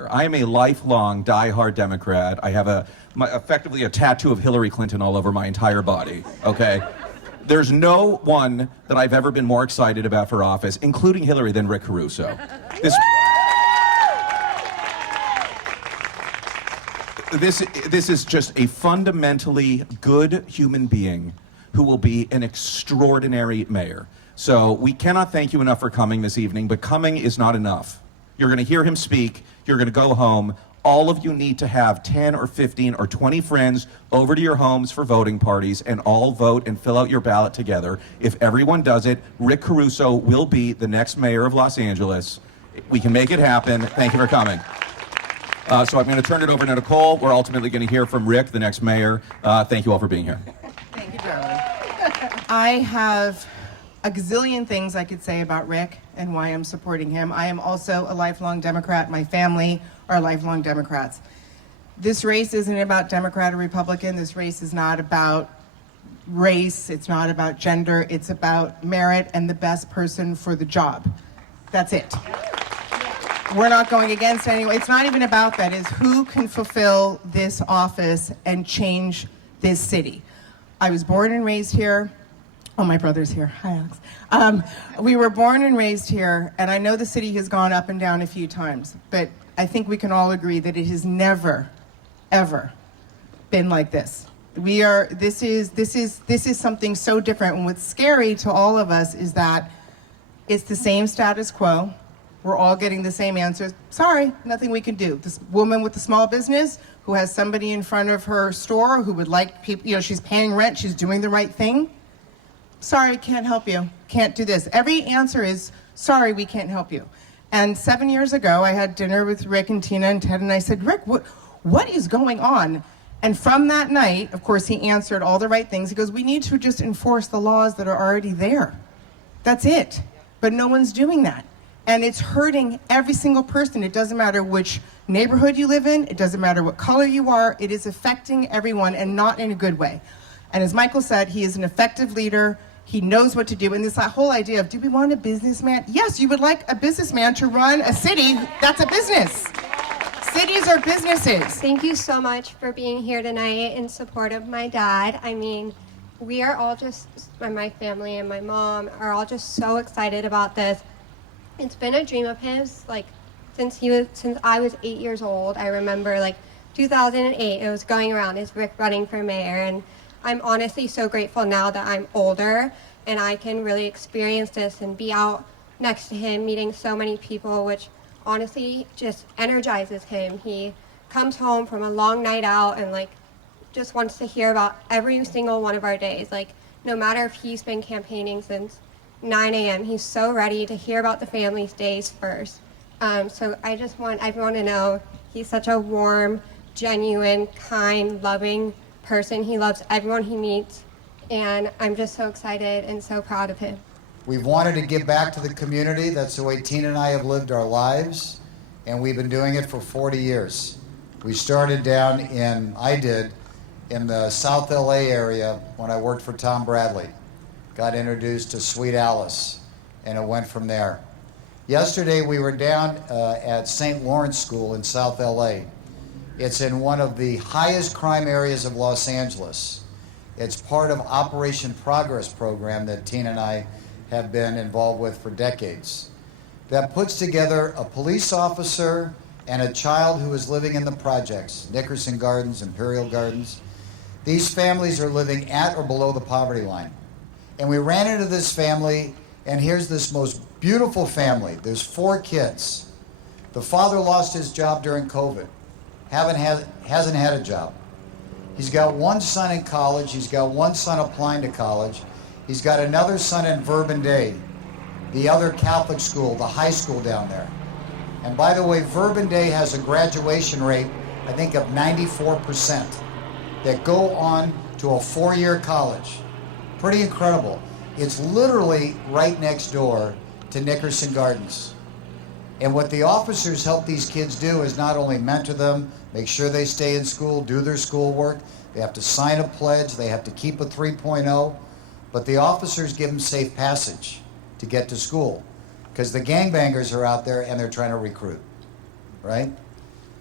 mayor. I am a lifelong diehard Democrat. I have effectively a tattoo of Hillary Clinton all over my entire body, okay? There's no one that I've ever been more excited about for office, including Hillary, than Rick Caruso. This is just a fundamentally good human being who will be an extraordinary mayor. So we cannot thank you enough for coming this evening, but coming is not enough. You're going to hear him speak. You're going to go home. All of you need to have 10 or 15 or 20 friends over to your homes for voting parties and all vote and fill out your ballot together. If everyone does it, Rick Caruso will be the next mayor of Los Angeles. We can make it happen. Thank you for coming. So I'm going to turn it over to Nicole. We're ultimately going to hear from Rick, the next mayor. Thank you all for being here. Thank you, darling. I have a gazillion things I could say about Rick and why I'm supporting him. I am also a lifelong Democrat. My family are lifelong Democrats. This race isn't about Democrat or Republican. This race is not about race. It's not about gender. It's about merit and the best person for the job. That's it. We're not going against anyone. It's not even about that. It's who can fulfill this office and change this city. I was born and raised here. Oh, my brother's here. Hi, Alex. We were born and raised here, and I know the city has gone up and down a few times, but I think we can all agree that it has never, ever been like this. This is something so different, and what's scary to all of us is that it's the same status quo. We're all getting the same answers. Sorry, nothing we can do. This woman with the small business who has somebody in front of her store who would like people, she's paying rent, she's doing the right thing. Sorry, can't help you. Can't do this. Every answer is, sorry, we can't help you. And 7 years ago, I had dinner with Rick and Tina and Ted, and I said, Rick, what is going on? And from that night, of course, he answered all the right things. He goes, we need to just enforce the laws that are already there. That's it. But no one's doing that. And it's hurting every single person. It doesn't matter which neighborhood you live in. It doesn't matter what color you are. It is affecting everyone, and not in a good way. And as Michael said, he is an effective leader. He knows what to do. And this whole idea of, do we want a businessman? Yes, you would like a businessman to run a city that's a business. Cities are businesses. Thank you so much for being here tonight in support of my dad. I mean, we are all just, my family and my mom are all just so excited about this. It's been a dream of his, since I was 8 years old. I remember 2008, it was going around, is Rick running for mayor? And I'm honestly so grateful now that I'm older and I can really experience this and be out next to him, meeting so many people, which honestly just energizes him. He comes home from a long night out and just wants to hear about every single one of our days. No matter if he's been campaigning since 9 a.m., he's so ready to hear about the family's days first. So I just want everyone to know he's such a warm, genuine, kind, loving person. He loves everyone he meets, and I'm just so excited and so proud of him. We've wanted to give back to the community. That's the way Tina and I have lived our lives, and we've been doing it for 40 years. We started down in the South LA area when I worked for Tom Bradley. Got introduced to Sweet Alice, and it went from there. Yesterday we were down at St. Lawrence School in South LA. It's in one of the highest crime areas of Los Angeles. It's part of Operation Progress program that Tina and I have been involved with for decades. That puts together a police officer and a child who is living in the projects, Nickerson Gardens, Imperial Gardens. These families are living at or below the poverty line. And we ran into this family, and here's this most beautiful family. There's 4 kids. The father lost his job during COVID. Hasn't had a job. He's got one son in college. He's got one son applying to college. He's got another son in Verbunday, the other Catholic school, the high school down there. And by the way, Verbunday has a graduation rate, I think, of 94% that go on to a 4-year college. Pretty incredible. It's literally right next door to Nickerson Gardens. And what the officers help these kids do is not only mentor them, make sure they stay in school, do their schoolwork, they have to sign a pledge, they have to keep a 3.0, but the officers give them safe passage to get to school because the gangbangers are out there and they're trying to recruit, right?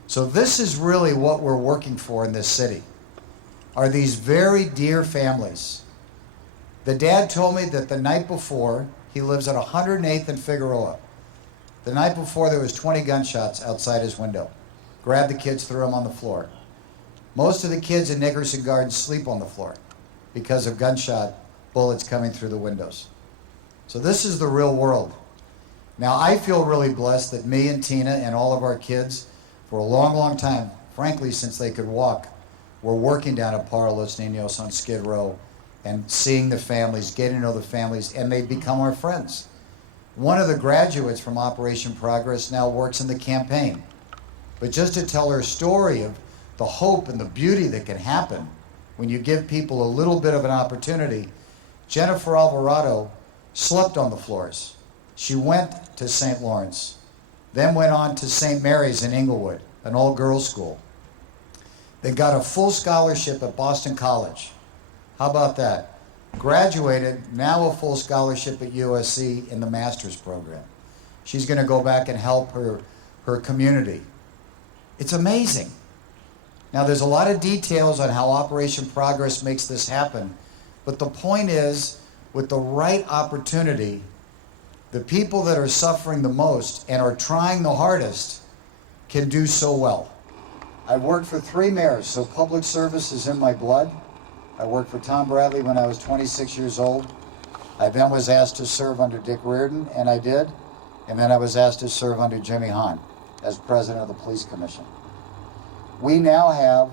So this is really what we're working for in this city, are these very dear families. The dad told me that the night before, he lives at 108th and Figueroa. The night before, there was 20 gunshots outside his window. Grabbed the kids, threw them on the floor. Most of the kids in Nickerson Gardens sleep on the floor because of gunshot bullets coming through the windows. So this is the real world. Now, I feel really blessed that me and Tina and all of our kids, for a long, long time, frankly, since they could walk, were working down at Para Los Niños on Skid Row and seeing the families, getting to know the families, and they've become our friends. One of the graduates from Operation Progress now works in the campaign. But just to tell her story of the hope and the beauty that can happen when you give people a little bit of an opportunity, Jennifer Alvarado slept on the floors. She went to St. Lawrence, then went on to St. Mary's in Inglewood, an all-girls school. They got a full scholarship at Boston College. How about that? Graduated, now a full scholarship at USC in the master's program. She's going to go back and help her community. It's amazing. Now, there's a lot of details on how Operation Progress makes this happen, but the point is, with the right opportunity, the people that are suffering the most and are trying the hardest can do so well. I've worked for 3 mayors, so public service is in my blood. I worked for Tom Bradley when I was 26 years old. I then was asked to serve under Dick Reardon, and I did. And then I was asked to serve under Jimmy Hahn as president of the Police Commission. We now have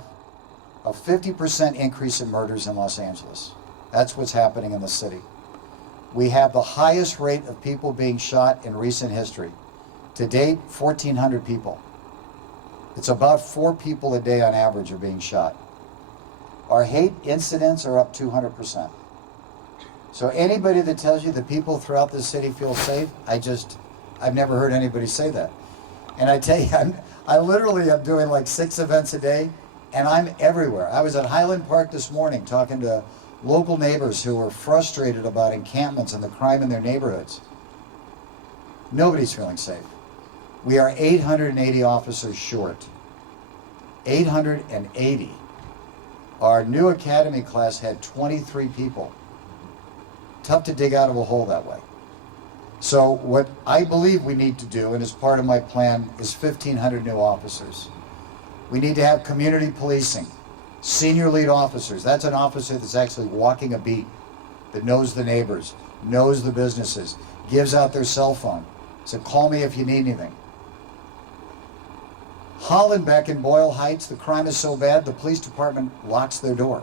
a 50% increase in murders in Los Angeles. That's what's happening in the city. We have the highest rate of people being shot in recent history. To date, 1,400 people. It's about 4 people a day on average are being shot. Our hate incidents are up 200%. So anybody that tells you that people throughout the city feel safe, I've never heard anybody say that. And I tell you, I literally am doing like 6 events a day, and I'm everywhere. I was at Highland Park this morning talking to local neighbors who were frustrated about encampments and the crime in their neighborhoods. Nobody's feeling safe. We are 880 officers short. 880. Our new academy class had 23 people. Tough to dig out of a hole that way. So what I believe we need to do, and as part of my plan, is 1,500 new officers. We need to have community policing, senior lead officers. That's an officer that's actually walking a beat, that knows the neighbors, knows the businesses, gives out their cell phone. So call me if you need anything. Hollenbeck in Boyle Heights, the crime is so bad, the police department locks their door.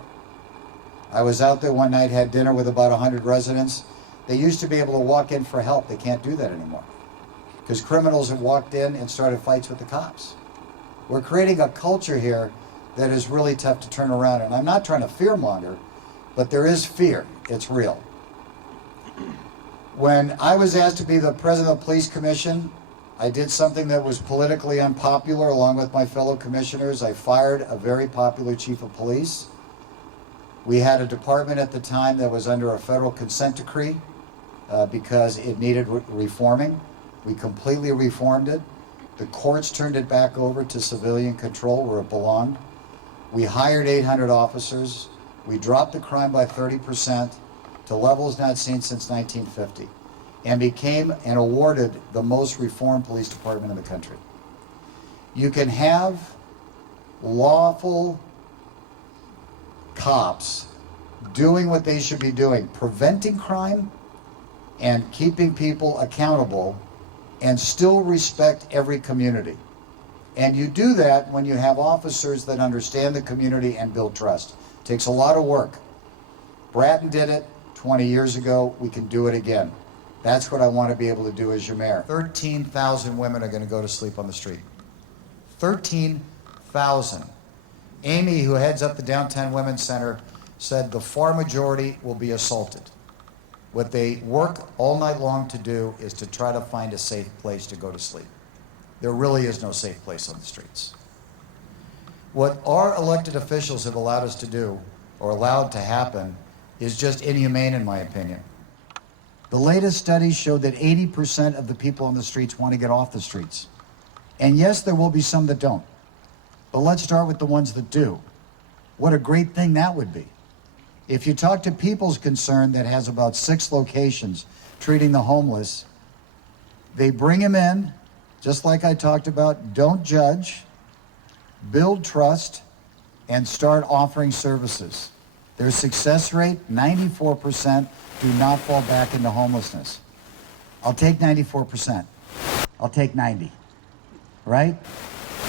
I was out there one night, had dinner with about 100 residents. They used to be able to walk in for help. They can't do that anymore because criminals have walked in and started fights with the cops. We're creating a culture here that is really tough to turn around. And I'm not trying to fearmonger, but there is fear. It's real. When I was asked to be the president of the Police Commission, I did something that was politically unpopular along with my fellow commissioners. I fired a very popular chief of police. We had a department at the time that was under a federal consent decree because it needed reforming. We completely reformed it. The courts turned it back over to civilian control where it belonged. We hired 800 officers. We dropped the crime by 30% to levels not seen since 1950 and became and awarded the most reformed police department in the country. You can have lawful cops doing what they should be doing, preventing crime and keeping people accountable, and still respect every community. And you do that when you have officers that understand the community and build trust. It takes a lot of work. Bratton did it 20 years ago. We can do it again. That's what I want to be able to do as your mayor. 13,000 women are going to go to sleep on the street. 13,000. Amy, who heads up the Downtown Women's Center, said the far majority will be assaulted. What they work all night long to do is to try to find a safe place to go to sleep. There really is no safe place on the streets. What our elected officials have allowed us to do, or allowed to happen, is just inhumane in my opinion. The latest studies showed that 80% of the people on the streets want to get off the streets. And yes, there will be some that don't. But let's start with the ones that do. What a great thing that would be. If you talk to People's Concern that has about 6 locations treating the homeless, they bring them in, just like I talked about, don't judge, build trust, and start offering services. Their success rate, 94%, do not fall back into homelessness. I'll take 94%. I'll take 90, right?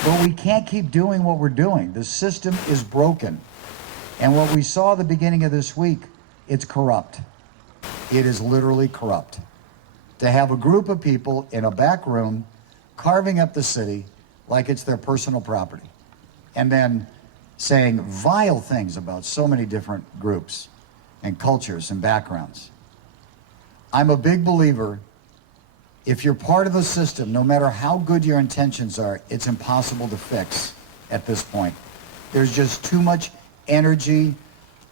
But we can't keep doing what we're doing. The system is broken. And what we saw at the beginning of this week, it's corrupt. It is literally corrupt. To have a group of people in a back room carving up the city like it's their personal property, and then saying vile things about so many different groups and cultures and backgrounds. I'm a big believer, if you're part of the system, no matter how good your intentions are, it's impossible to fix at this point. There's just too much energy,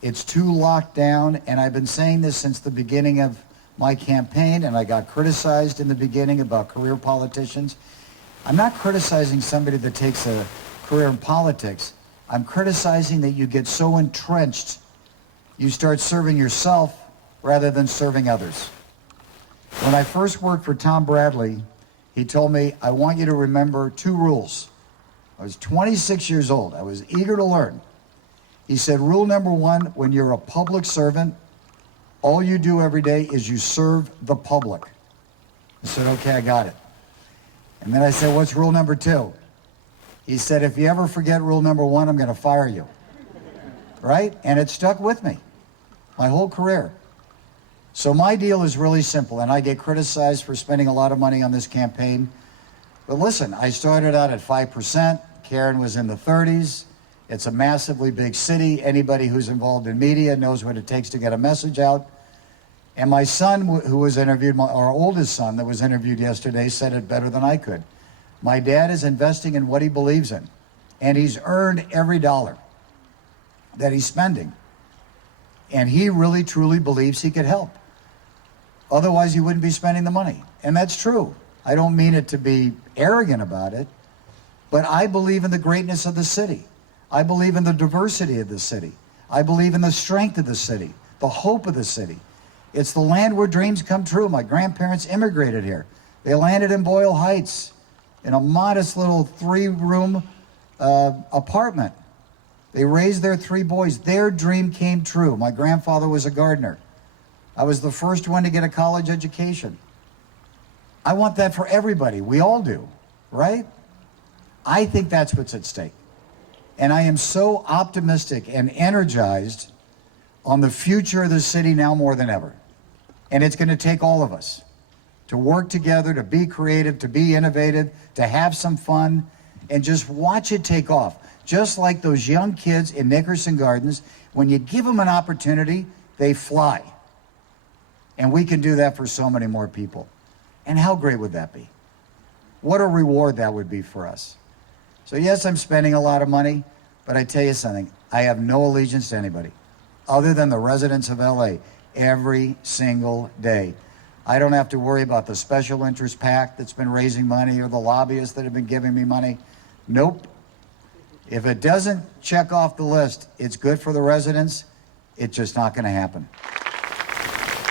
it's too locked down, and I've been saying this since the beginning of my campaign, and I got criticized in the beginning about career politicians. I'm not criticizing somebody that takes a career in politics. I'm criticizing that you get so entrenched, you start serving yourself rather than serving others. When I first worked for Tom Bradley, he told me, I want you to remember 2 rules. I was 26 years old. I was eager to learn. He said, rule number 1, when you're a public servant, all you do every day is you serve the public. I said, okay, I got it. And then I said, what's rule number 2? He said, if you ever forget rule number 1, I'm going to fire you. Right? And it stuck with me my whole career. So my deal is really simple, and I get criticized for spending a lot of money on this campaign. But listen, I started out at 5%. Karen was in the 30s. It's a massively big city. Anybody who's involved in media knows what it takes to get a message out. And my son, who was interviewed, our oldest son that was interviewed yesterday, said it better than I could. My dad is investing in what he believes in, and he's earned every dollar that he's spending. And he really, truly believes he could help. Otherwise, he wouldn't be spending the money. And that's true. I don't mean it to be arrogant about it, but I believe in the greatness of the city. I believe in the diversity of the city. I believe in the strength of the city, the hope of the city. It's the land where dreams come true. My grandparents immigrated here. They landed in Boyle Heights in a modest little 3-room apartment. They raised their 3 boys. Their dream came true. My grandfather was a gardener. I was the first one to get a college education. I want that for everybody. We all do, right? I think that's what's at stake. And I am so optimistic and energized on the future of the city now more than ever. And it's going to take all of us to work together, to be creative, to be innovative, to have some fun, and just watch it take off. Just like those young kids in Nickerson Gardens, when you give them an opportunity, they fly. And we can do that for so many more people. And how great would that be? What a reward that would be for us. So yes, I'm spending a lot of money, but I tell you something, I have no allegiance to anybody other than the residents of LA every single day. I don't have to worry about the special interest PAC that's been raising money or the lobbyists that have been giving me money. Nope. If it doesn't check off the list, it's good for the residents, it's just not going to happen.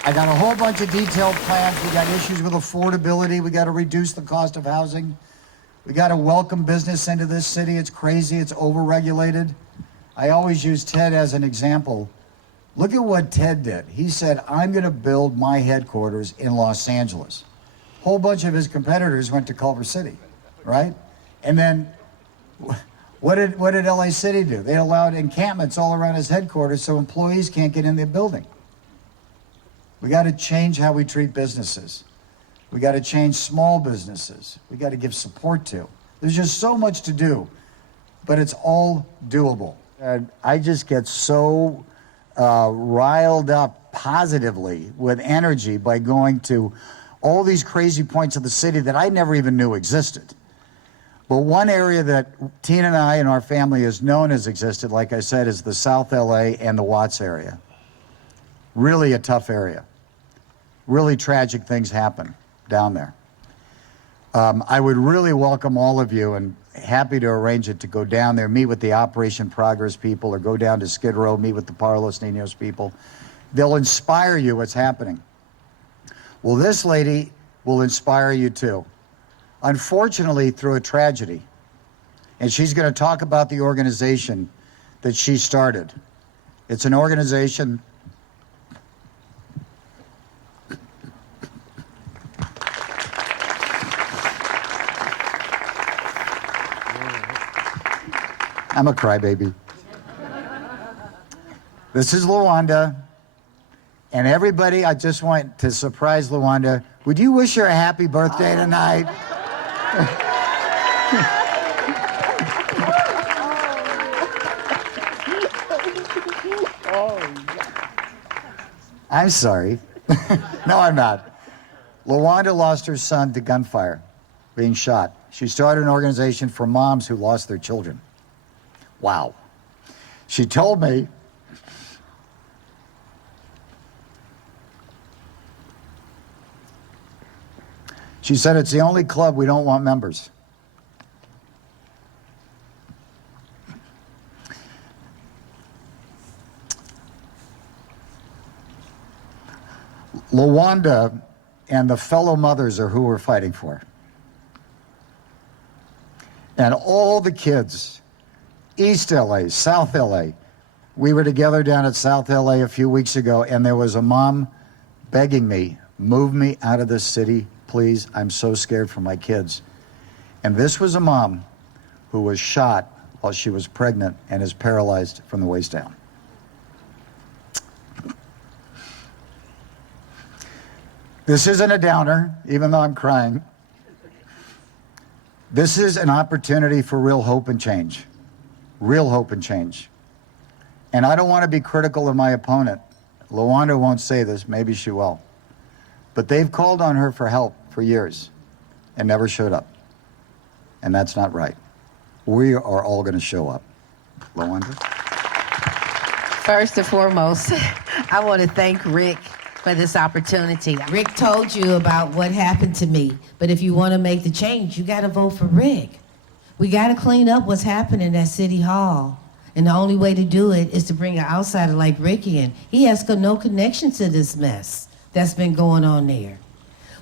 I got a whole bunch of detailed plans. We got issues with affordability. We got to reduce the cost of housing. We got to welcome business into this city. It's crazy. It's overregulated. I always use Ted as an example. Look at what Ted did. He said, I'm going to build my headquarters in Los Angeles. A whole bunch of his competitors went to Culver City, right? And then what did LA City do? They allowed encampments all around his headquarters so employees can't get in the building. We got to change how we treat businesses. We got to change small businesses. We got to give support to. There's just so much to do, but it's all doable. I just get so riled up positively with energy by going to all these crazy points of the city that I never even knew existed. But one area that Tina and I and our family has known has existed, like I said, is the South LA and the Watts area. Really a tough area. Really tragic things happen down there. I would really welcome all of you, and happy to arrange it to go down there, meet with the Operation Progress people, or go down to Skid Row, meet with the Para Los Niños people. They'll inspire you what's happening. Well, this lady will inspire you too. Unfortunately, through a tragedy. And she's going to talk about the organization that she started. It's an organization I'm a crybaby. This is Lawanda. And everybody, I just want to surprise Lawanda. Would you wish her a happy birthday tonight? I'm sorry. No, I'm not. Lawanda lost her son to gunfire, being shot. She started an organization for moms who lost their children. Wow. She told me, she said, it's the only club we don't want members. Lawanda and the fellow mothers are who we're fighting for. And all the kids, East LA, South LA. We were together down at South LA a few weeks ago, and there was a mom begging me, move me out of this city, please. I'm so scared for my kids. And this was a mom who was shot while she was pregnant and is paralyzed from the waist down. This isn't a downer, even though I'm crying. This is an opportunity for real hope and change. Real hope and change. And I don't want to be critical of my opponent. Lawanda won't say this, maybe she will. But they've called on her for help for years and never showed up. And that's not right. We are all going to show up. Lawanda? First and foremost, I want to thank Rick for this opportunity. Rick told you about what happened to me, but if you want to make the change, you got to vote for Rick. We got to clean up what's happening at City Hall. And the only way to do it is to bring an outsider like Rick in. He has no connection to this mess that's been going on there.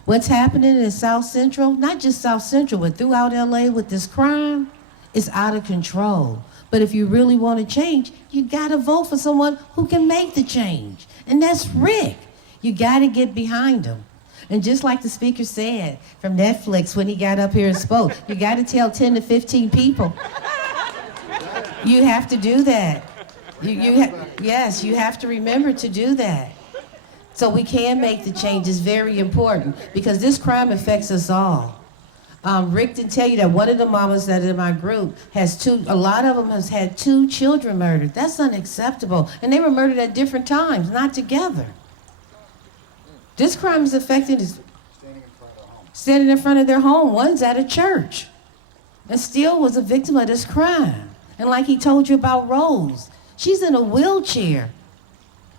What's happening in South Central, not just South Central, but throughout LA with this crime, is out of control. But if you really want to change, you got to vote for someone who can make the change. And that's Rick. You got to get behind him. And just like the speaker said from Netflix when he got up here and spoke, you got to tell 10 to 15 people. You have to do that. Yes, you have to remember to do that. So we can make the change. It's very important because this crime affects us all. Rick didn't tell you that one of the mamas that are in my group a lot of them has had 2 children murdered. That's unacceptable. And they were murdered at different times, not together. This crime is affecting standing in front of their home. One's at a church and still was a victim of this crime. And like he told you about Rose, she's in a wheelchair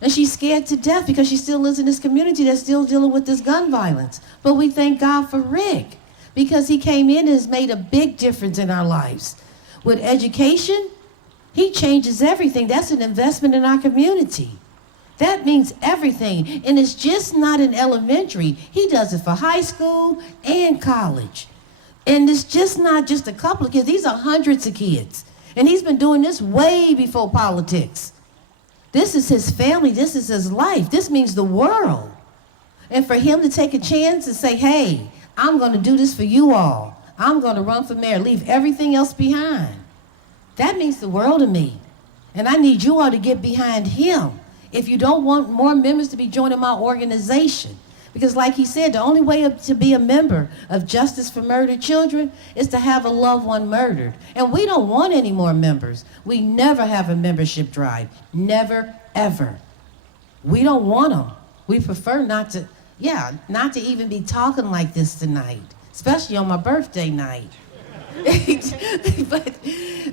and she's scared to death because she still lives in this community that's still dealing with this gun violence. But we thank God for Rick because he came in and has made a big difference in our lives. With education, he changes everything. That's an investment in our community. That means everything. And it's just not in elementary. He does it for high school and college. And it's just not just a couple of kids. These are hundreds of kids. And he's been doing this way before politics. This is his family. This is his life. This means the world. And for him to take a chance and say, hey, I'm going to do this for you all. I'm going to run for mayor, leave everything else behind. That means the world to me. And I need you all to get behind him. If you don't want more members to be joining my organization. Because like he said, the only way to be a member of Justice for Murdered Children is to have a loved one murdered. And we don't want any more members. We never have a membership drive. Never, ever. We don't want them. We prefer not to even be talking like this tonight, especially on my birthday night. But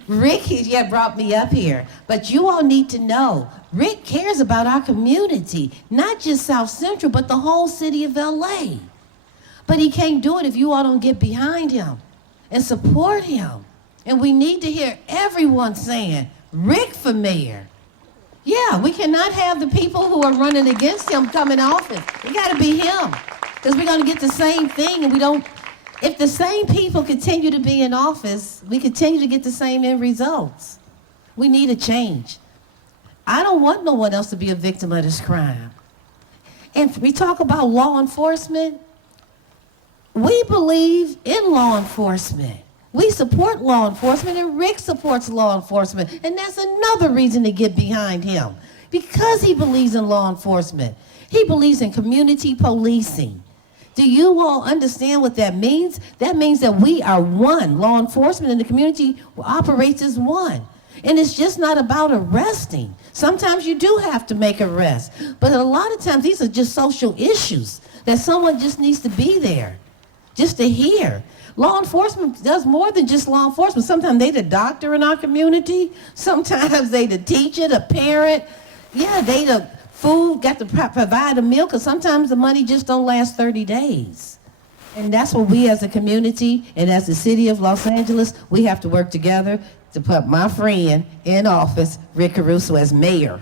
Rick brought me up here. But you all need to know, Rick cares about our community, not just South Central, but the whole city of LA. But he can't do it if you all don't get behind him and support him. And we need to hear everyone saying, Rick for mayor. Yeah, we cannot have the people who are running against him come in office. It got to be him. Because we're going to get the same thing, and we don't. If the same people continue to be in office, we continue to get the same end results. We need a change. I don't want no one else to be a victim of this crime. And we talk about law enforcement. We believe in law enforcement. We support law enforcement, and Rick supports law enforcement. And that's another reason to get behind him. Because he believes in law enforcement. He believes in community policing. Do you all understand what that means? That means that we are one. Law enforcement and the community operates as one. And it's just not about arresting. Sometimes you do have to make arrests. But a lot of times these are just social issues that someone just needs to be there, just to hear. Law enforcement does more than just law enforcement. Sometimes they the doctor in our community. Sometimes they the teacher, the parent. Yeah, they the food, got to provide a meal, because sometimes the money just don't last 30 days. And that's what we as a community and as the city of Los Angeles, we have to work together to put my friend in office, Rick Caruso, as mayor.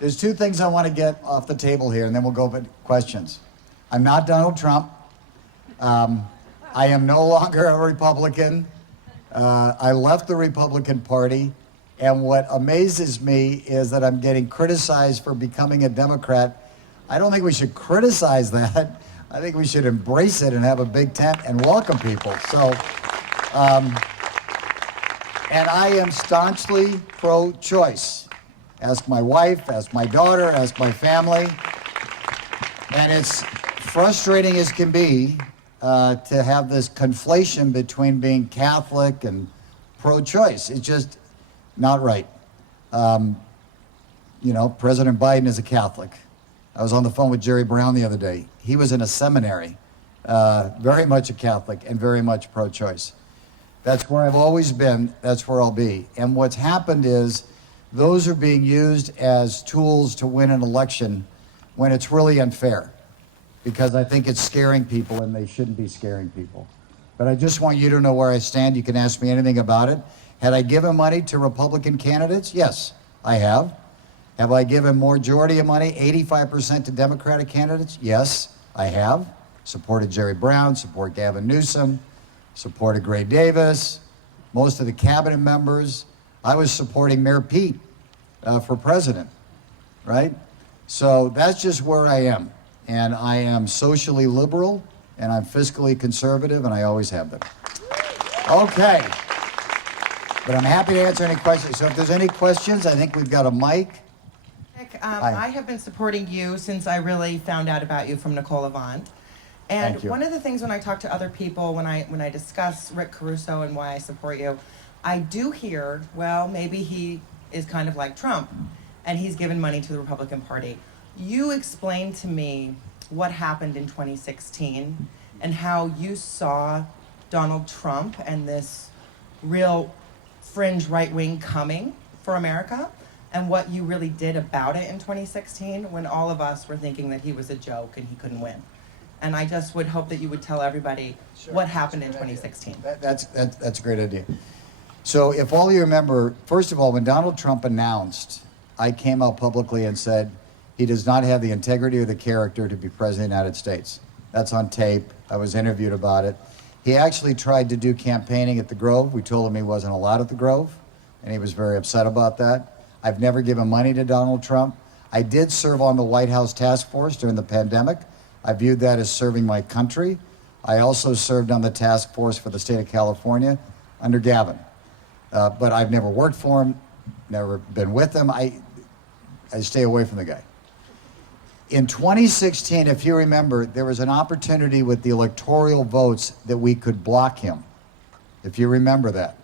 There's two things I want to get off the table here, and then we'll go to questions. I'm not Donald Trump. I am no longer a Republican. I left the Republican Party, and what amazes me is that I'm getting criticized for becoming a Democrat. I don't think we should criticize that. I think we should embrace it and have a big tent and welcome people. So, and I am staunchly pro-choice. Ask my wife, ask my daughter, ask my family. And it's frustrating as can be to have this conflation between being Catholic and pro-choice. It's just not right. You know, President Biden is a Catholic. I was on the phone with Jerry Brown the other day. He was in a seminary, very much a Catholic and very much pro-choice. That's where I've always been. That's where I'll be. And what's happened is those are being used as tools to win an election when it's really unfair, because I think it's scaring people and they shouldn't be scaring people. But I just want you to know where I stand. You can ask me anything about it. Had I given money to Republican candidates? Yes, I have. Have I given majority of money, 85% to Democratic candidates? Yes, I have. Supported Jerry Brown, support Gavin Newsom, supported Gray Davis, most of the cabinet members. I was supporting Mayor Pete for president, right? So that's just where I am. And I am socially liberal, and I'm fiscally conservative, and I always have been. Okay. But I'm happy to answer any questions. So if there's any questions, I think we've got a mic. Rick, I have been supporting you since I really found out about you from Nicole Avant. And Thank you. one of the things when I talk to other people, when I discuss Rick Caruso and why I support you, I do hear, well, maybe he is kind of like Trump, and he's given money to the Republican Party. You explained to me what happened in 2016 and how you saw Donald Trump and this real fringe right wing coming for America, and what you really did about it in 2016 when all of us were thinking that he was a joke and he couldn't win. And I just would hope that you would tell everybody what happened in 2016. That's a great idea. So if all you remember, first of all, when Donald Trump announced, I came out publicly and said he does not have the integrity or the character to be president of the United States. That's on tape. I was interviewed about it. He actually tried to do campaigning at the Grove. We told him he wasn't allowed at the Grove, and he was very upset about that. I've never given money to Donald Trump. I did serve on the White House task force during the pandemic. I viewed that as serving my country. I also served on the task force for the state of California under Gavin. But I've never worked for him, never been with him. I stay away from the guy. In 2016, if you remember, there was an opportunity with the electoral votes that we could block him, if you remember that.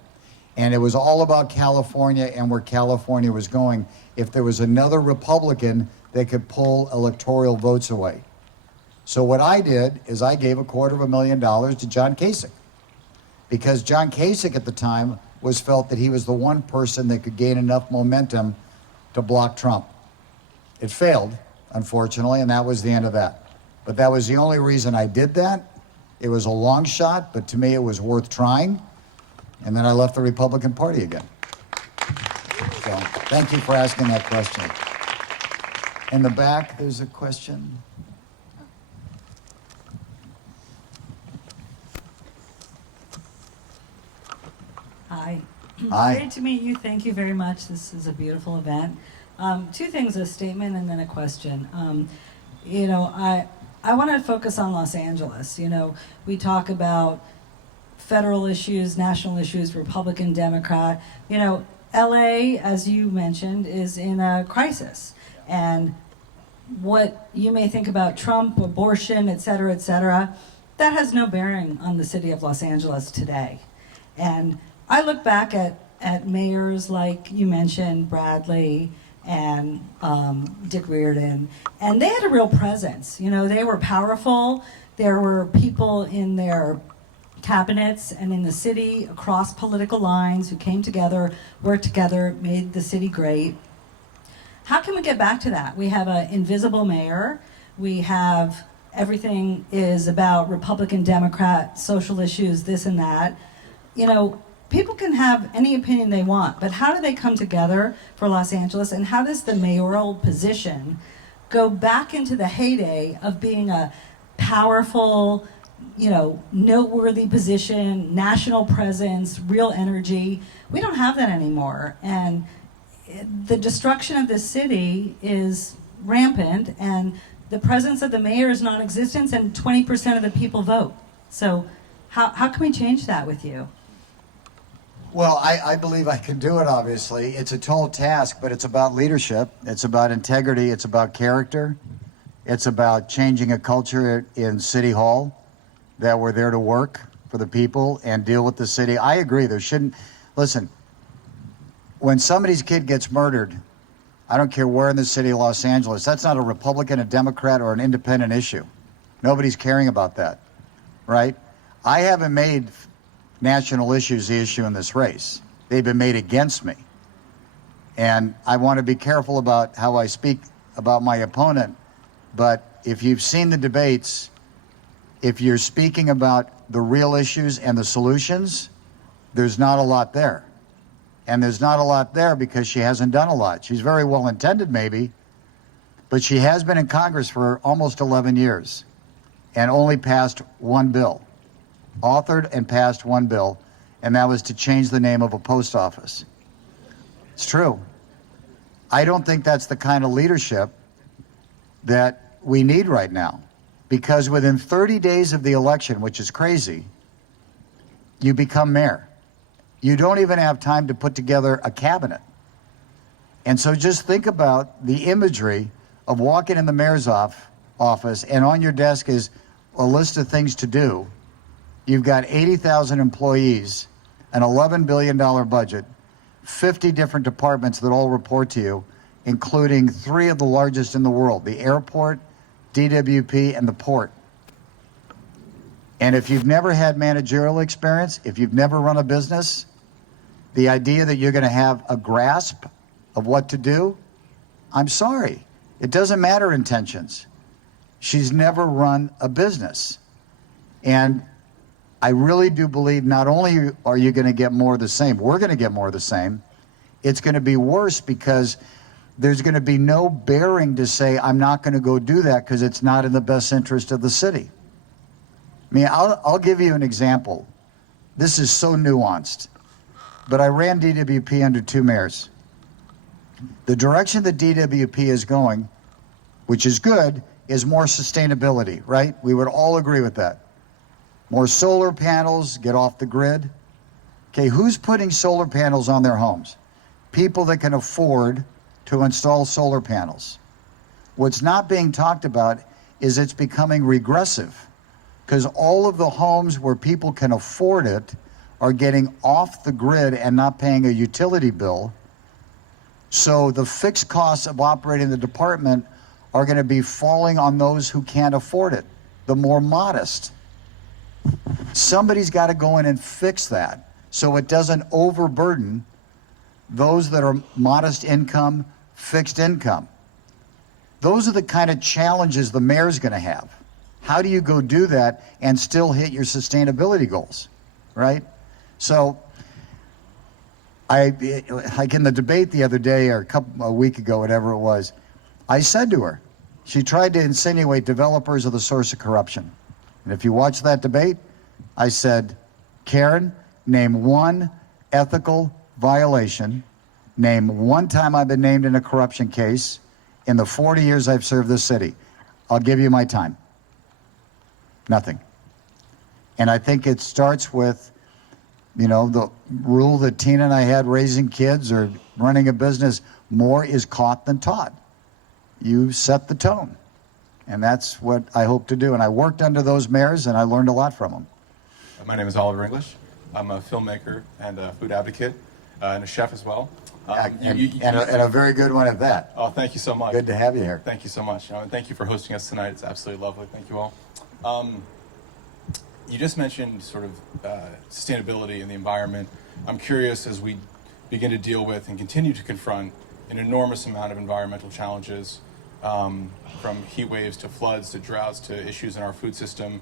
And it was all about California and where California was going. If there was another Republican, they could pull electoral votes away. So what I did is I gave $250,000 to John Kasich, because John Kasich at the time was felt that he was the one person that could gain enough momentum to block Trump. It failed, unfortunately, and that was the end of that. But that was the only reason I did that. It was a long shot, but to me it was worth trying. And then I left the Republican Party again. So thank you for asking that question. In the back, there's a question. Hi. Hi. Great to meet you. Thank you very much. This is a beautiful event. Two things, a statement and then a question. I want to focus on Los Angeles. We talk about federal issues, national issues, Republican, Democrat. LA, as you mentioned, is in a crisis. And what you may think about Trump, abortion, et cetera, that has no bearing on the city of Los Angeles today. And I look back at mayors like you mentioned, Bradley and Dick Reardon, and they had a real presence. They were powerful. There were people in their cabinets and in the city across political lines who came together, worked together, made the city great. How can we get back to that? We have an invisible mayor. We have everything is about Republican, Democrat, social issues, this and that. People can have any opinion they want, but how do they come together for Los Angeles, and how does the mayoral position go back into the heyday of being a powerful, noteworthy position, national presence, real energy? We don't have that anymore. And the destruction of this city is rampant, and the presence of the mayor is non-existent, and 20% of the people vote. So how can we change that with you? Well, I believe I can do it, obviously. It's a tall task, but it's about leadership. It's about integrity. It's about character. It's about changing a culture in City Hall that we're there to work for the people and deal with the city. I agree. Listen, when somebody's kid gets murdered, I don't care where in the city of Los Angeles, that's not a Republican, a Democrat, or an independent issue. Nobody's caring about that, right? I haven't made national issues the issue in this race. They've been made against me. And I want to be careful about how I speak about my opponent. But if you've seen the debates, if you're speaking about the real issues and the solutions, there's not a lot there. And there's not a lot there because she hasn't done a lot. She's very well intended maybe, but she has been in Congress for almost 11 years and only passed one bill. Authored and passed one bill, and that was to change the name of a post office. It's true. I don't think that's the kind of leadership that we need right now, because within 30 days of the election, which is crazy, you become mayor. You don't even have time to put together a cabinet. And so just think about the imagery of walking in the mayor's office, and on your desk is a list of things to do. You've got 80,000 employees, an $11 billion budget, 50 different departments that all report to you, including 3 of the largest in the world, the airport, DWP, and the port. And if you've never had managerial experience, if you've never run a business, the idea that you're going to have a grasp of what to do, I'm sorry. It doesn't matter intentions. She's never run a business. And I really do believe not only are you going to get more of the same, we're going to get more of the same, it's going to be worse because there's going to be no bearing to say, I'm not going to go do that because it's not in the best interest of the city. I mean, I'll give you an example. This is so nuanced, but I ran DWP under 2 mayors. The direction that DWP is going, which is good, is more sustainability, right? We would all agree with that. More solar panels, get off the grid. Okay, who's putting solar panels on their homes? People that can afford to install solar panels. What's not being talked about is it's becoming regressive because all of the homes where people can afford it are getting off the grid and not paying a utility bill. So the fixed costs of operating the department are going to be falling on those who can't afford it, the more modest. Somebody's got to go in and fix that so it doesn't overburden those that are modest income, fixed income. Those are the kind of challenges the mayor's going to have. How do you go do that and still hit your sustainability goals, right? So like in the debate the other day or a week ago, whatever it was, I said to her, she tried to insinuate developers are the source of corruption. And if you watch that debate, I said, Karen, name one ethical violation, name one time I've been named in a corruption case in the 40 years I've served this city. I'll give you my time. Nothing. And I think it starts with, you know, the rule that Tina and I had raising kids or running a business, more is caught than taught. You set the tone. And that's what I hope to do. And I worked under those mayors and I learned a lot from them. My name is Oliver English. I'm a filmmaker and a food advocate and a chef as well. And a very good one at that. Oh, thank you so much. Good to have you here. Thank you so much. And thank you for hosting us tonight. It's absolutely lovely. Thank you all. You just mentioned sort of sustainability and the environment. I'm curious, as we begin to deal with and continue to confront an enormous amount of environmental challenges, from heat waves to floods to droughts to issues in our food system,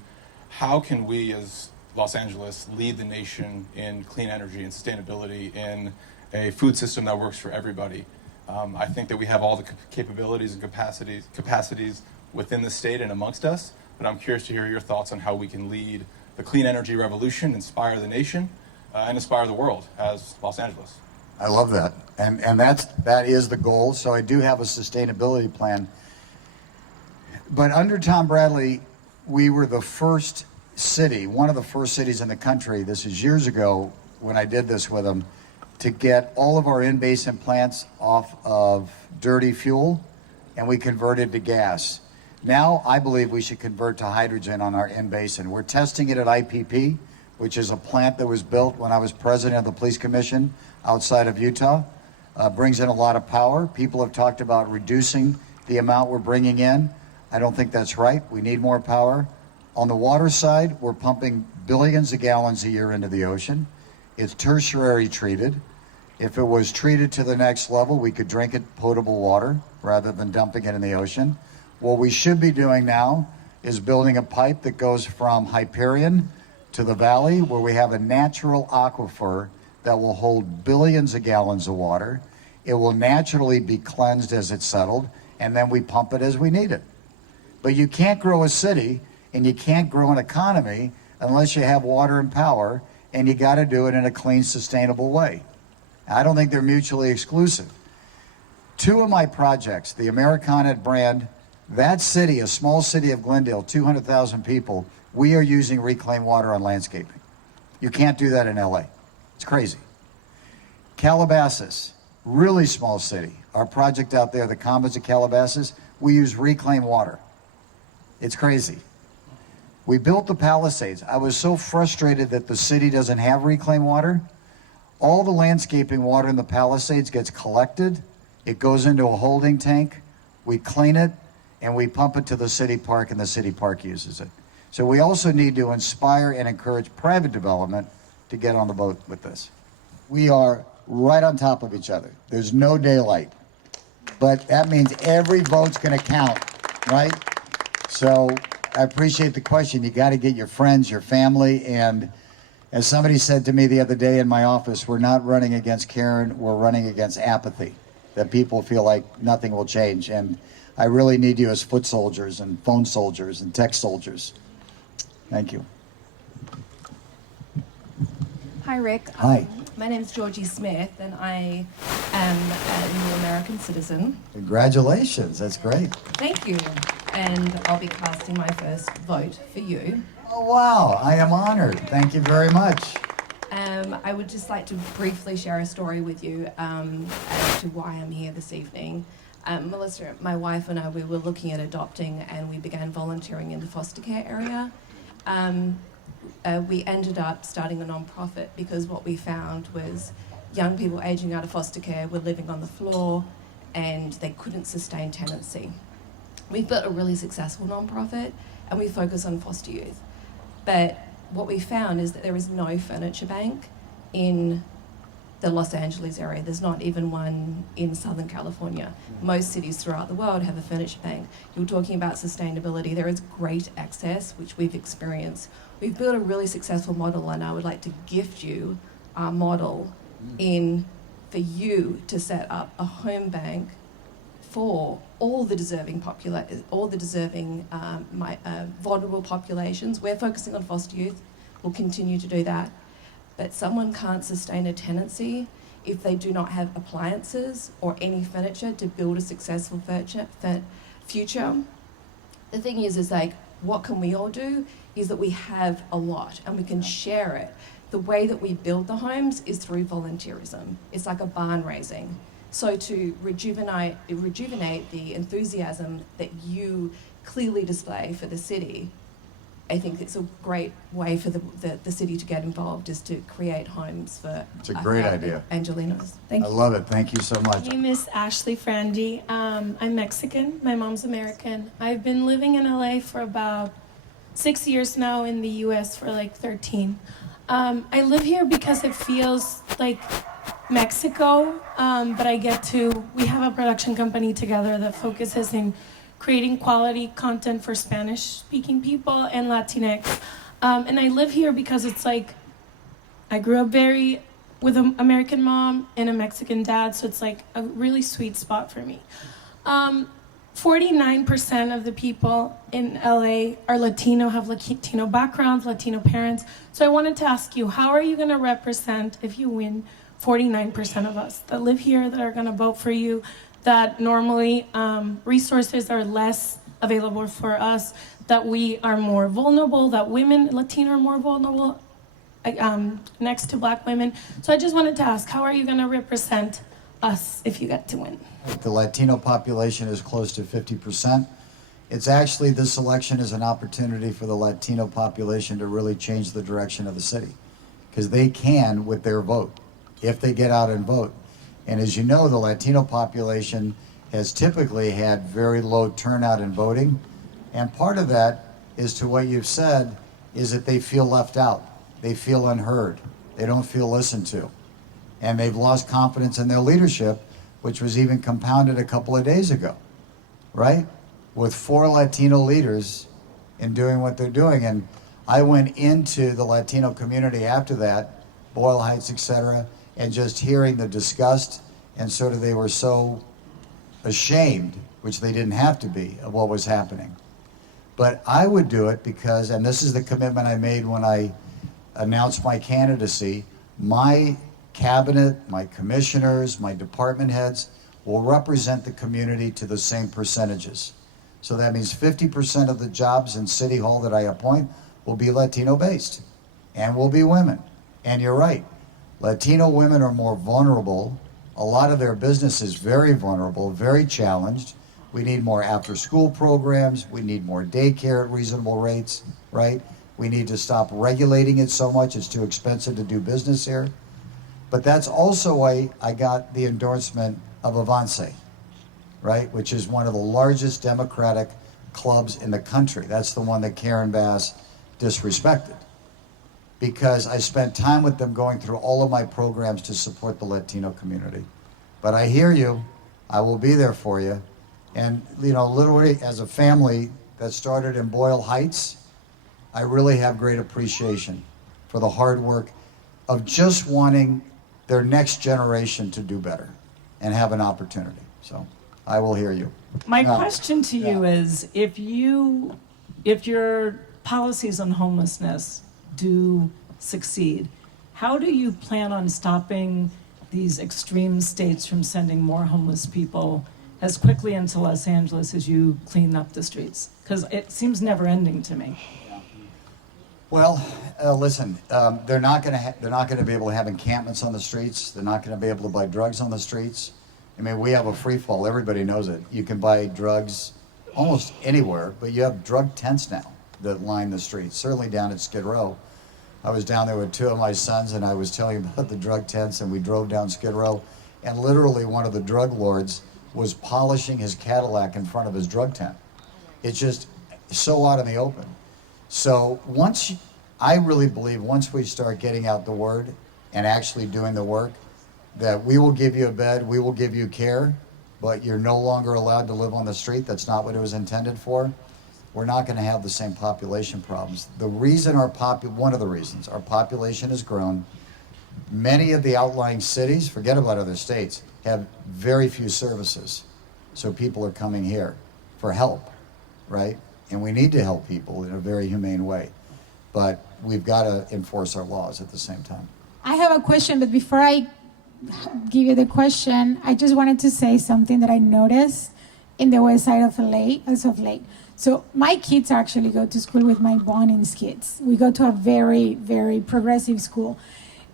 how can we as Los Angeles lead the nation in clean energy and sustainability in a food system that works for everybody? I think that we have all the capabilities and capacities within the state and amongst us, but I'm curious to hear your thoughts on how we can lead the clean energy revolution, inspire the nation, and inspire the world as Los Angeles. I love that. And that is the goal. So I do have a sustainability plan. But under Tom Bradley, we were the first city, one of the first cities in the country, this is years ago when I did this with him, to get all of our in-basin plants off of dirty fuel, and we converted to gas. Now I believe we should convert to hydrogen on our in-basin. We're testing it at IPP, which is a plant that was built when I was president of the police commission outside of Utah. Brings in a lot of power. People have talked about reducing the amount we're bringing in. I don't think that's right. We need more power. On the water side, we're pumping billions of gallons a year into the ocean. It's tertiary treated. If it was treated to the next level, we could drink it potable water rather than dumping it in the ocean. What we should be doing now is building a pipe that goes from Hyperion to the valley, where we have a natural aquifer that will hold billions of gallons of water. It will naturally be cleansed as it's settled, and then we pump it as we need it. But you can't grow a city and you can't grow an economy unless you have water and power, and you got to do it in a clean, sustainable way. I don't think they're mutually exclusive. Two of my projects, the Americana at Brand, that city, a small city of Glendale, 200,000 people, we are using reclaimed water on landscaping. You can't do that in LA. It's crazy. Calabasas, really small city. Our project out there, the Commons of Calabasas, we use reclaimed water. It's crazy. We built the Palisades. I was so frustrated that the city doesn't have reclaimed water. All the landscaping water in the Palisades gets collected. It goes into a holding tank. We clean it, and we pump it to the city park, and the city park uses it. So we also need to inspire and encourage private development to get on the boat with this. We are right on top of each other. There's no daylight. But that means every vote's going to count, right? So I appreciate the question. You got to get your friends, your family, and as somebody said to me the other day in my office, we're not running against Karen, we're running against apathy, that people feel like nothing will change. And I really need you as foot soldiers and phone soldiers and tech soldiers. Thank you. Hi, Rick. Hi. My name is Georgie Smith, and I am a new American citizen. Congratulations, that's great. Thank you. And I'll be casting my first vote for you. Oh, wow, I am honored. Thank you very much. I would just like to briefly share a story with you as to why I'm here this evening. Melissa, my wife and I, we were looking at adopting, and we began volunteering in the foster care area. We ended up starting a non-profit because what we found was young people aging out of foster care were living on the floor and they couldn't sustain tenancy. We've built a really successful non-profit and we focus on foster youth. But what we found is that there is no furniture bank in the Los Angeles area. There's not even one in Southern California. Most cities throughout the world have a furniture bank. You're talking about sustainability. There is great access, which we've experienced. We've built a really successful model, and I would like to gift you our model for you to set up a home bank for all the deserving vulnerable populations. We're focusing on foster youth. We'll continue to do that. But someone can't sustain a tenancy if they do not have appliances or any furniture to build a successful future. The thing is like, what can we all do is that we have a lot and we can share it. The way that we build the homes is through volunteerism. It's like a barn raising. So to rejuvenate the enthusiasm that you clearly display for the city, I think it's a great way for the city to get involved, is to create homes for It's a great idea. Angelinos. Thank I you. love it. Thank you so much. My name is Ashley Frandy. I'm Mexican. My mom's American. I've been living in LA for about 6 years now, in the US for like 13. I live here because it feels like Mexico, but we have a production company together that focuses in creating quality content for Spanish-speaking people and Latinx. And I live here because it's like, I grew up with an American mom and a Mexican dad, so it's like a really sweet spot for me. 49% of the people in LA are Latino, have Latino backgrounds, Latino parents. So I wanted to ask you, how are you gonna represent, if you win, 49% of us that live here, that are gonna vote for you, that normally resources are less available for us, that we are more vulnerable, that women, Latino, are more vulnerable next to Black women. So I just wanted to ask, how are you gonna represent us if you get to win? The Latino population is close to 50%. It's actually, this election is an opportunity for the Latino population to really change the direction of the city, because they can with their vote, if they get out and vote. And as you know, the Latino population has typically had very low turnout in voting. And part of that is to what you've said, is that they feel left out. They feel unheard. They don't feel listened to. And they've lost confidence in their leadership, which was even compounded a couple of days ago, right? With 4 Latino leaders in doing what they're doing. And I went into the Latino community after that, Boyle Heights, etc., and just hearing the disgust, and sort of they were so ashamed, which they didn't have to be, of what was happening. But I would do it because, and this is the commitment I made when I announced my candidacy, my cabinet, my commissioners, my department heads will represent the community to the same percentages. So that means 50% of the jobs in City Hall that I appoint will be Latino based and will be women. And you're right, Latino women are more vulnerable. A lot of their business is very vulnerable, very challenged. We need more after school programs. We need more daycare at reasonable rates, right? We need to stop regulating it so much. It's too expensive to do business here. But that's also why I got the endorsement of Avance, right? Which is one of the largest Democratic clubs in the country. That's the one that Karen Bass disrespected. Because I spent time with them going through all of my programs to support the Latino community. But I hear you. I will be there for you. And, you know, literally as a family that started in Boyle Heights, I really have great appreciation for the hard work of just wanting their next generation to do better and have an opportunity. So I will hear you. My No. question to you is, if your policies on homelessness do succeed, how do you plan on stopping these extreme states from sending more homeless people as quickly into Los Angeles as you clean up the streets? Because it seems never ending to me. Well, listen, they're not going to be able to have encampments on the streets. They're not going to be able to buy drugs on the streets. I mean, we have a free fall. Everybody knows it. You can buy drugs almost anywhere, but you have drug tents now that line the streets. Certainly down at Skid Row. I was down there with 2 of my sons, and I was telling them about the drug tents, and we drove down Skid Row, and literally one of the drug lords was polishing his Cadillac in front of his drug tent. It's just so out in the open. So I really believe once we start getting out the word and actually doing the work, that we will give you a bed, we will give you care, but you're no longer allowed to live on the street. That's not what it was intended for. We're not going to have the same population problems. The reason one of the reasons our population has grown, many of the outlying cities, forget about other states, have very few services. So people are coming here for help, right? And we need to help people in a very humane way. But we've got to enforce our laws at the same time. I have a question, but before I give you the question, I just wanted to say something that I noticed in the west side of LA as of late. So my kids actually go to school with my Bonins kids. We go to a very, very progressive school.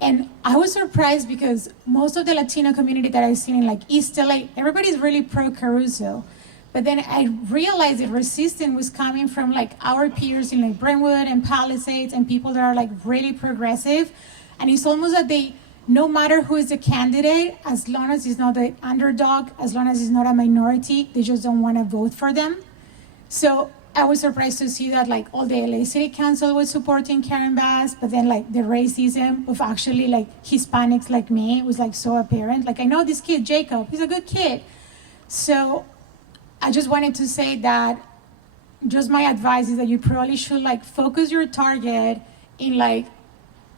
And I was surprised because most of the Latino community that I've seen in like East LA, everybody's really pro Caruso. But then I realized that resistance was coming from like our peers in like Brentwood and Palisades and people that are like really progressive. And it's almost that they, no matter who is the candidate, as long as it's not the underdog, as long as it's not a minority, they just don't want to vote for them. So I was surprised to see that like all the LA City Council was supporting Karen Bass, but then like the racism of actually like Hispanics like me was like so apparent. Like I know this kid, Jacob, he's a good kid. So I just wanted to say that just my advice is that you probably should like focus your target in like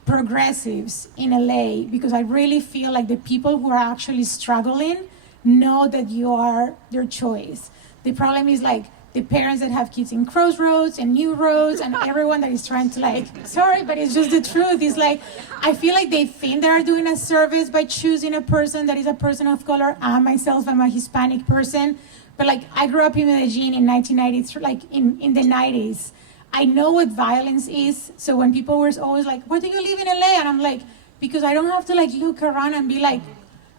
progressives in LA, because I really feel like the people who are actually struggling know that you are their choice. The problem is like the parents that have kids in Crossroads and New Roads and everyone that is trying to like, sorry, but it's just the truth. It's like, I feel like they think they are doing a service by choosing a person that is a person of color. I myself am a Hispanic person, but like I grew up in Medellin in 1990s, like in the 90s. I know what violence is. So when people were always like, where do you live in LA? And I'm like, because I don't have to like look around and be like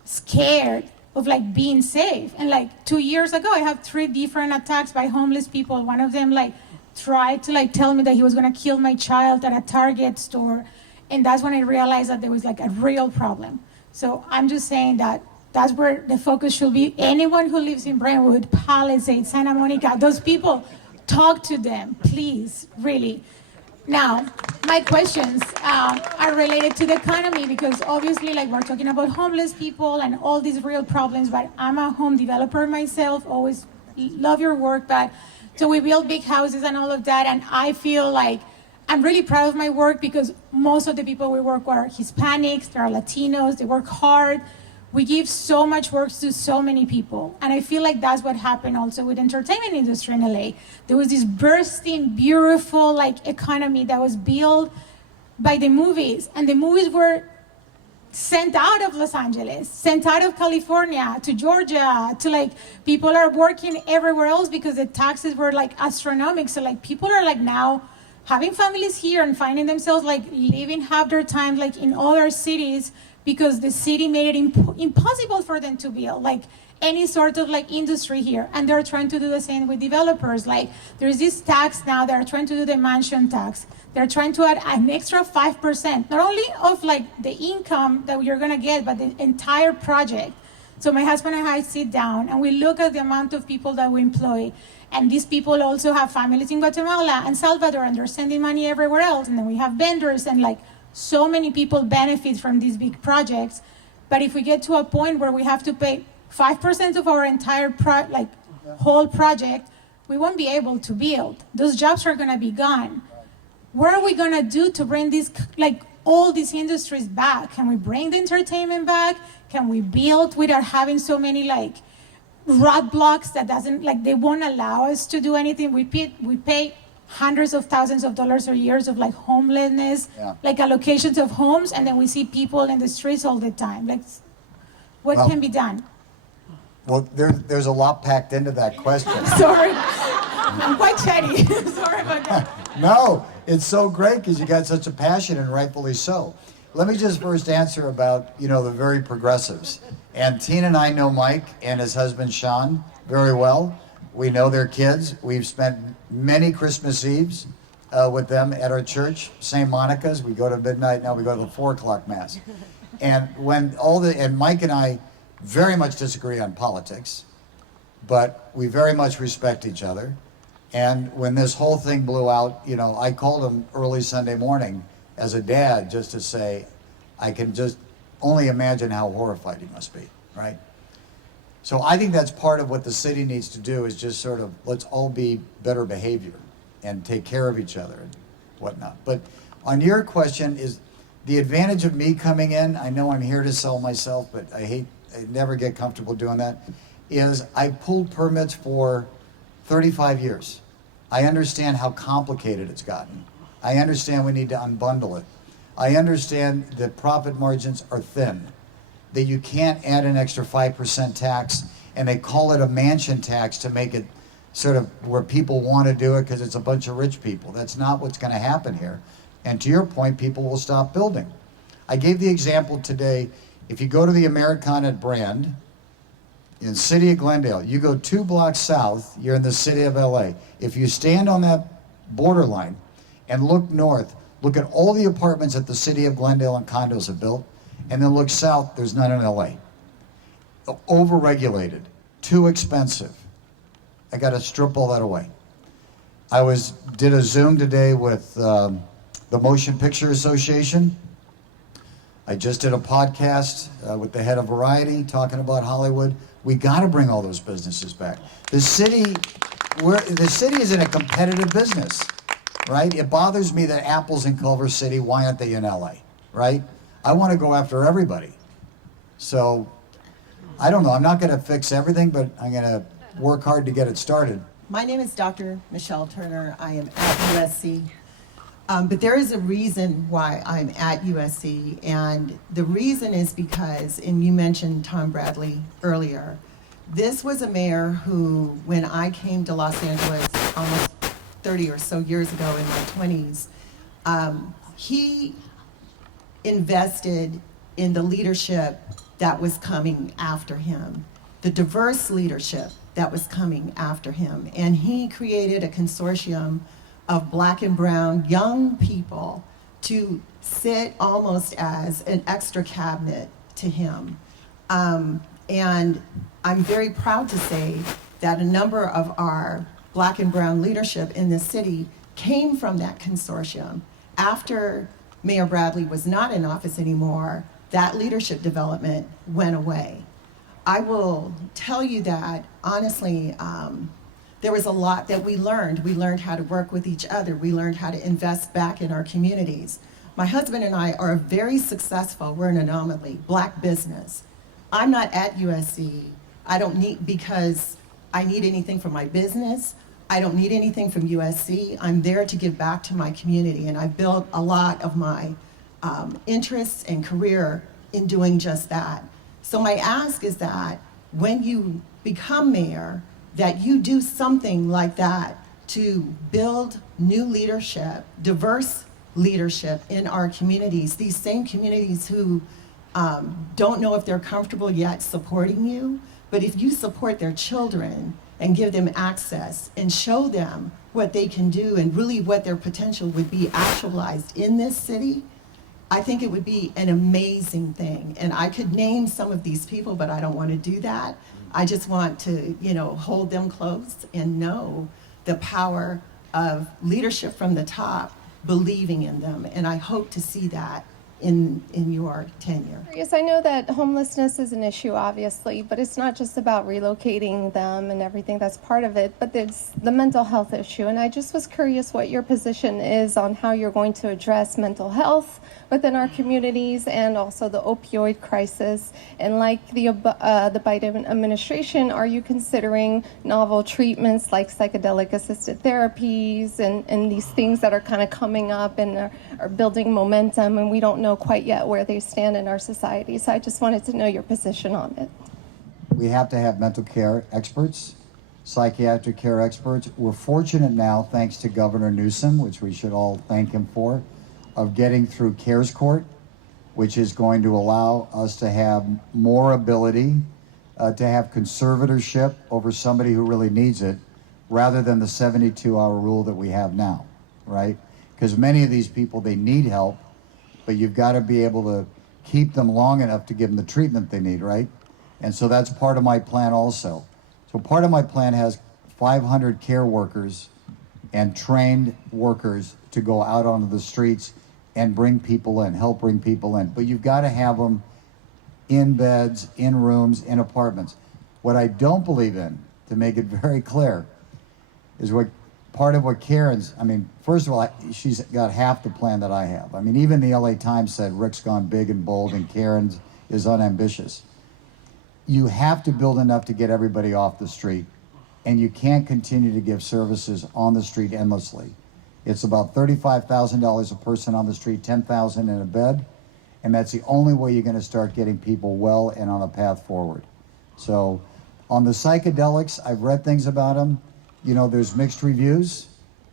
scared of like being safe. And like 2 years ago, I have 3 different attacks by homeless people. One of them like tried to like tell me that he was gonna kill my child at a Target store. And that's when I realized that there was like a real problem. So I'm just saying that that's where the focus should be. Anyone who lives in Brentwood, Palisades, Santa Monica, those people, talk to them, please, really. Now, my questions are related to the economy, because obviously, like, we're talking about homeless people and all these real problems, but I'm a home developer myself, always love your work, but so we build big houses and all of that, and I feel like I'm really proud of my work because most of the people we work with are Hispanics, they're Latinos, they work hard. We give so much work to so many people. And I feel like that's what happened also with entertainment industry in LA. There was this bursting, beautiful like economy that was built by the movies. And the movies were sent out of Los Angeles, sent out of California to Georgia, to like people are working everywhere else because the taxes were like astronomical. So like people are like now having families here and finding themselves like living half their time like in other cities because the city made it impossible for them to build like any sort of like industry here. And they're trying to do the same with developers. Like there's this tax now, they're trying to do the mansion tax. They're trying to add an extra 5%, not only of like the income that you're gonna get, but the entire project. So my husband and I sit down and we look at the amount of people that we employ. And these people also have families in Guatemala and Salvador, and they're sending money everywhere else. And then we have vendors, and like so many people benefit from these big projects. But if we get to a point where we have to pay 5% of our entire whole project, we won't be able to build. Those jobs are gonna be gone. What are we gonna do to bring these, like all these industries back? Can we bring the entertainment back? Can we build without having so many like roadblocks that doesn't, like they won't allow us to do anything? We pay hundreds of thousands of dollars a year of like homelessness, like allocations of homes, and then we see people in the streets all the time. Like, what can be done? Well, there's a lot packed into that question. Sorry, I'm quite chatty. Sorry about that. No, it's so great because you got such a passion, and rightfully so. Let me just first answer about, the very progressives. And Tina and I know Mike and his husband Sean very well. We know their kids. We've spent many Christmas Eves with them at our church, St. Monica's. We go to midnight, now we go to the 4 o'clock Mass. And and Mike and I very much disagree on politics, but we very much respect each other. And when this whole thing blew out, I called him early Sunday morning as a dad just to say, I can just only imagine how horrified he must be, right? So I think that's part of what the city needs to do, is just sort of, let's all be better behavior and take care of each other and whatnot. But on your question, is the advantage of me coming in, I know I'm here to sell myself, but I never get comfortable doing that, is I pulled permits for 35 years. I understand how complicated it's gotten. I understand we need to unbundle it. I understand that profit margins are thin, that you can't add an extra 5% tax, and they call it a mansion tax to make it sort of where people want to do it because it's a bunch of rich people. That's not what's going to happen here. And to your point, people will stop building. I gave the example today, if you go to the Americana brand in the city of Glendale, you go 2 blocks south, you're in the city of LA. If you stand on that borderline and look north, look at all the apartments that the city of Glendale and condos have built, and then look south, there's none in LA. Overregulated, too expensive. I got to strip all that away. I did a Zoom today with the Motion Picture Association. I just did a podcast with the head of Variety talking about Hollywood. We got to bring all those businesses back. The city is in a competitive business, right? It bothers me that Apple's in Culver City. Why aren't they in LA, right? I want to go after everybody. So I don't know. I'm not going to fix everything, but I'm going to work hard to get it started. My name is Dr. Michelle Turner. I am at USC. But there is a reason why I'm at USC, and the reason is because, and you mentioned Tom Bradley earlier, this was a mayor who, when I came to Los Angeles almost 30 or so years ago in my 20s, he invested in the leadership that was coming after him, the diverse leadership that was coming after him. And he created a consortium of Black and brown young people to sit almost as an extra cabinet to him. And I'm very proud to say that a number of our Black and brown leadership in this city came from that consortium. After Mayor Bradley was not in office anymore, that leadership development went away. I will tell you that, honestly, there was a lot that we learned. We learned how to work with each other. We learned how to invest back in our communities. My husband and I are very successful. We're an anomaly, Black business. I'm not at USC. I don't need, because I need anything from my business. I don't need anything from USC. I'm there to give back to my community, and I built a lot of my interests and career in doing just that. So my ask is that when you become mayor, that you do something like that to build new leadership, diverse leadership in our communities, these same communities who don't know if they're comfortable yet supporting you, but if you support their children and give them access and show them what they can do and really what their potential would be actualized in this city, I think it would be an amazing thing. And I could name some of these people, but I don't want to do that. I just want to, hold them close and know the power of leadership from the top, believing in them. And I hope to see that in your tenure. Yes, I know that homelessness is an issue, obviously, but it's not just about relocating them and everything that's part of it, but it's the mental health issue. And I just was curious what your position is on how you're going to address mental health within our communities and also the opioid crisis. And like the Biden administration, are you considering novel treatments like psychedelic-assisted therapies and these things that are kind of coming up and are building momentum, and we don't know quite yet where they stand in our society? So I just wanted to know your position on it. We have to have mental care experts, psychiatric care experts. We're fortunate now, thanks to Governor Newsom, which we should all thank him for, of getting through CARES Court, which is going to allow us to have more ability to have conservatorship over somebody who really needs it, rather than the 72-hour rule that we have now, right? Because many of these people, they need help, but you've got to be able to keep them long enough to give them the treatment they need, right? And so that's part of my plan also. So part of my plan has 500 care workers and trained workers to go out onto the streets and bring people in, help bring people in. But you've got to have them in beds, in rooms, in apartments. What I don't believe in, to make it very clear, is what part of what Karen's, I mean, first of all, she's got half the plan that I have. I mean, even the LA Times said Rick's gone big and bold and Karen's is unambitious. You have to build enough to get everybody off the street, and you can't continue to give services on the street endlessly. It's about $35,000 a person on the street, $10,000 in a bed, and that's the only way you're going to start getting people well and on a path forward. So on the psychedelics, I've read things about them. You know, there's mixed reviews.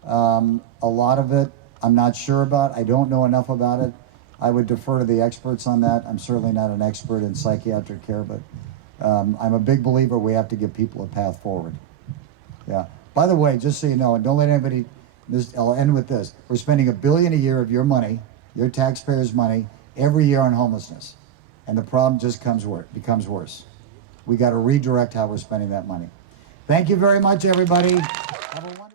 A lot of it I'm not sure about. I don't know enough about it. I would defer to the experts on that. I'm certainly not an expert in psychiatric care, but I'm a big believer we have to give people a path forward. Yeah. By the way, just so you know, and don't let anybody, I'll end with this. We're spending $1 billion a year of your money, your taxpayers' money, every year on homelessness. And the problem just becomes worse. We got to redirect how we're spending that money. Thank you very much, everybody. Have a wonderful